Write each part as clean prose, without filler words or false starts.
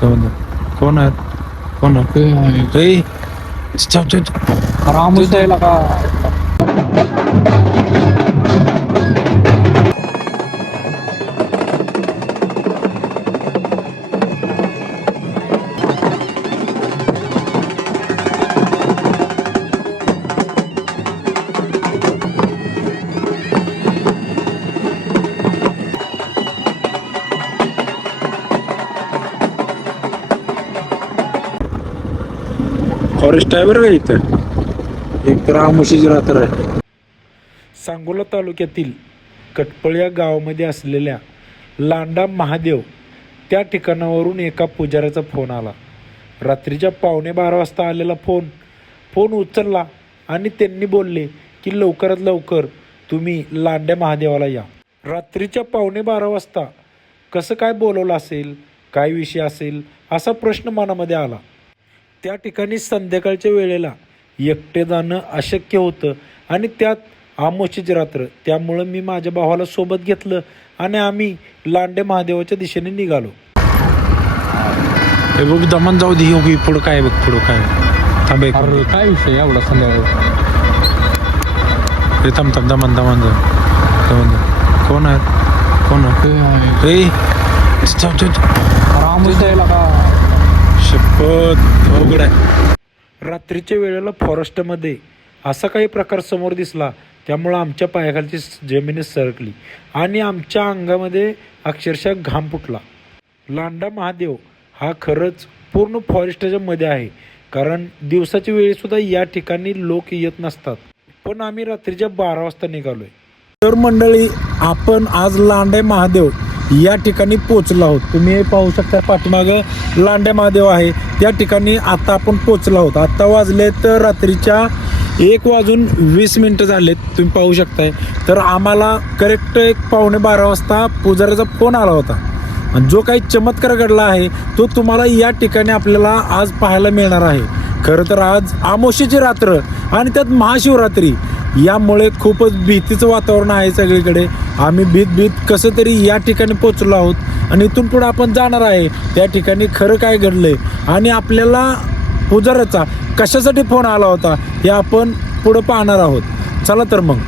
जाऊन दे. कोण आहे? कोण आहे? ए, चल, चल, चल. रामच द्यायला का? फॉरेस्ट आहे बरं का इथं. एक तर आमुशीची रात्र आहे. सांगोला तालुक्यातील कटपळ या गावामध्ये असलेल्या लांडा महादेव त्या ठिकाणावरून एका पुजाऱ्याचा फोन आला. रात्रीच्या 11:15 वाजता आलेला फोन उचलला आणि त्यांनी बोलले की लवकरात लवकर तुम्ही लांड्या महादेवाला या. रात्रीच्या 11:15 वाजता कसं काय बोलवलं असेल, काय विषय असेल असा प्रश्न मनामध्ये आला. त्या ठिकाणी संध्याकाळच्या वेळेला एकटे जाणं अशक्य होतं आणि त्यात आमोशीची रात्र. त्यामुळं मी माझ्या भावाला सोबत घेतलं आणि आम्ही लांडे महादेवाच्या दिशेने निघालो. हे बघ दमन जाऊ दे. योगी पुढं काय बघ, पुढं काय थांबे. अरे काय विषय एवढा संध्याकाळी? हे थांब दमन जाऊन दे. कोण आहे? कोण आहे? ए, चल, चल, चल. रामच द्यायला का? शपथ अवघड आहे. रात्रीच्या वेळेला फॉरेस्टमध्ये असा काही प्रकार समोर दिसला, त्यामुळं आमच्या पायाखालची जमीनच सरकली आणि आमच्या अंगामध्ये अक्षरशः घाम फुटला. लांडा महादेव हा खरंच पूर्ण फॉरेस्टच्या मध्ये आहे, कारण दिवसाच्या वेळीसुद्धा या ठिकाणी लोक येत नसतात. पण आम्ही रात्रीच्या 12 वाजता निघालोय. तर मंडळी, आपण आज लांडे महादेव या ठिकाणी पोचलो आहोत. तुम्ही पाहू शकता पाठीमागं लांडे महादेव आहे. त्या ठिकाणी आता आपण पोचलो आहोत. आता वाजले तर रात्रीच्या 1:20 झालेत. तुम्ही पाहू शकताय. तर आम्हाला करेक्ट 11:15 वाजता पुजाऱ्याचा फोन आला होता आणि जो काही चमत्कार घडला आहे तो तुम्हाला या ठिकाणी आपल्याला आज पाहायला मिळणार आहे. खरं तर आज आमोशीची रात्र आणि त्यात महाशिवरात्री, यामुळे खूपच भीतीचं वातावरण आहे सगळीकडे. आम्ही भीत कसं तरी या ठिकाणी पोचलो आहोत आणि इथून पुढे आपण जाणार आहे त्या ठिकाणी खरं काय घडलंय आणि आपल्याला पुजाऱ्याचा कशासाठी फोन आला होता हे आपण पुढं पाहणार आहोत. चला तर मग.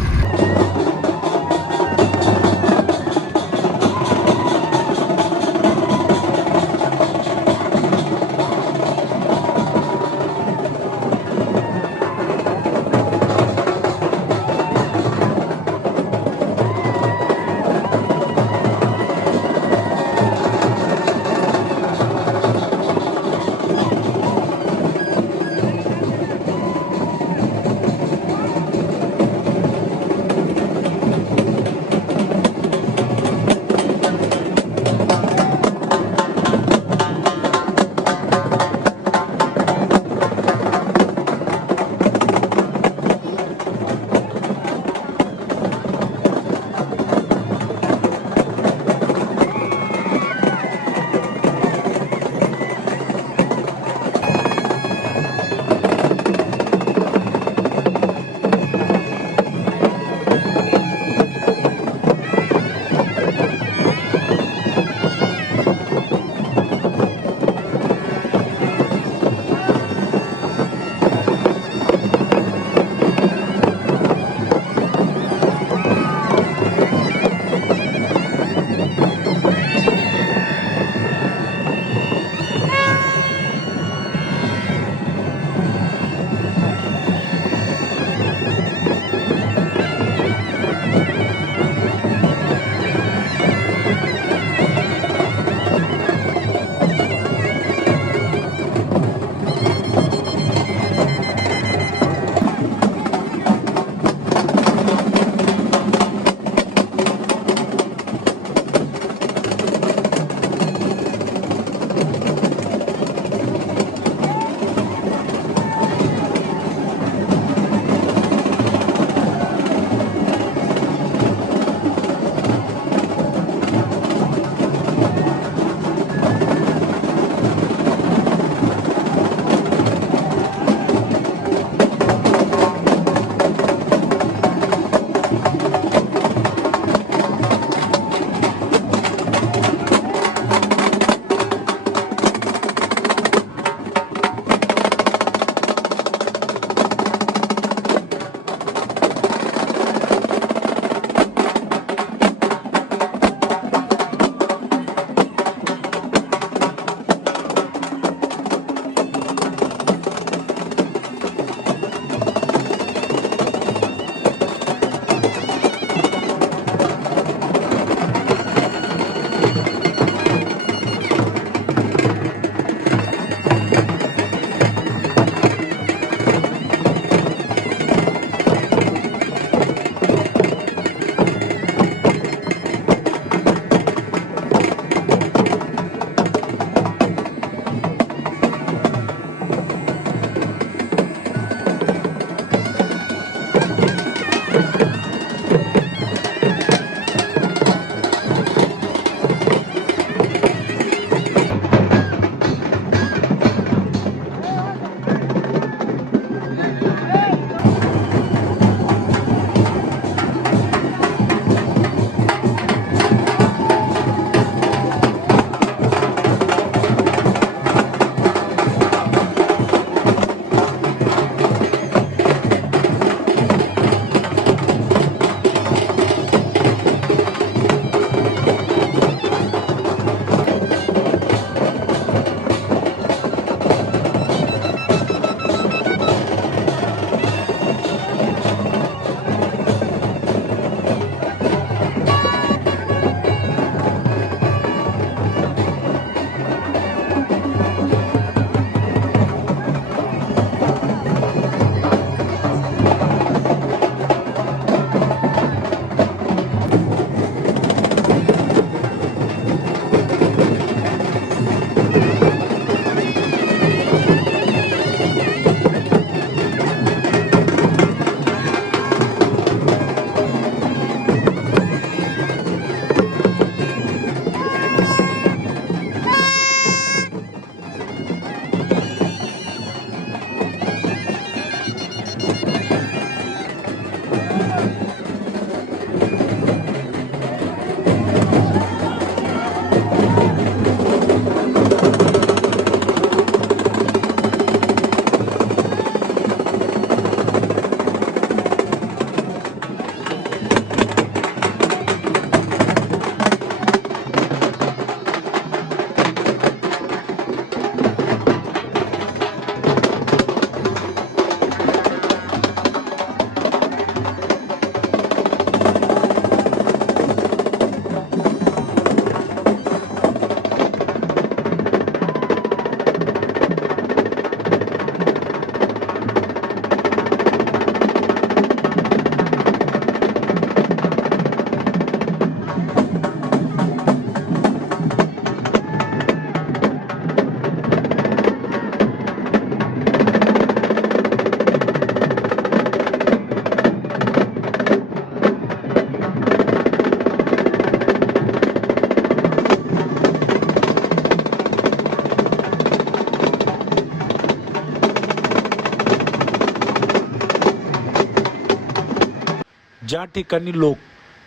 ज्या ठिकाणी लोक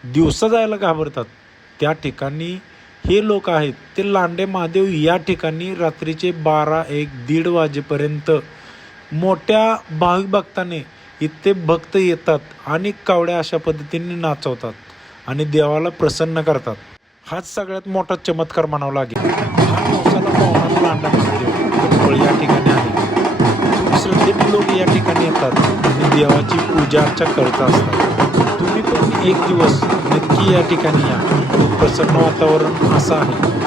दिवसा जायला घाबरतात त्या ठिकाणी हे लोक आहेत ते लांडे महादेव या ठिकाणी रात्रीचे 12-1-1:30 वाजेपर्यंत मोठ्या भाविक भक्ताने इथे भक्त येतात आणि कावड्या अशा पद्धतीने नाचवतात आणि देवाला प्रसन्न करतात. हाच सगळ्यात मोठा चमत्कार म्हणावा लागेल. हा नवसाला पावणारा लांडा महादेव कटपळ या ठिकाणी आहे. श्रद्धेने लोक या ठिकाणी येतात आणि देवाची पूजा अर्चा करत असतात. तुम्ही पण एक दिवस नक्की या ठिकाणी या. खूप प्रसन्न वातावरण असं आहे.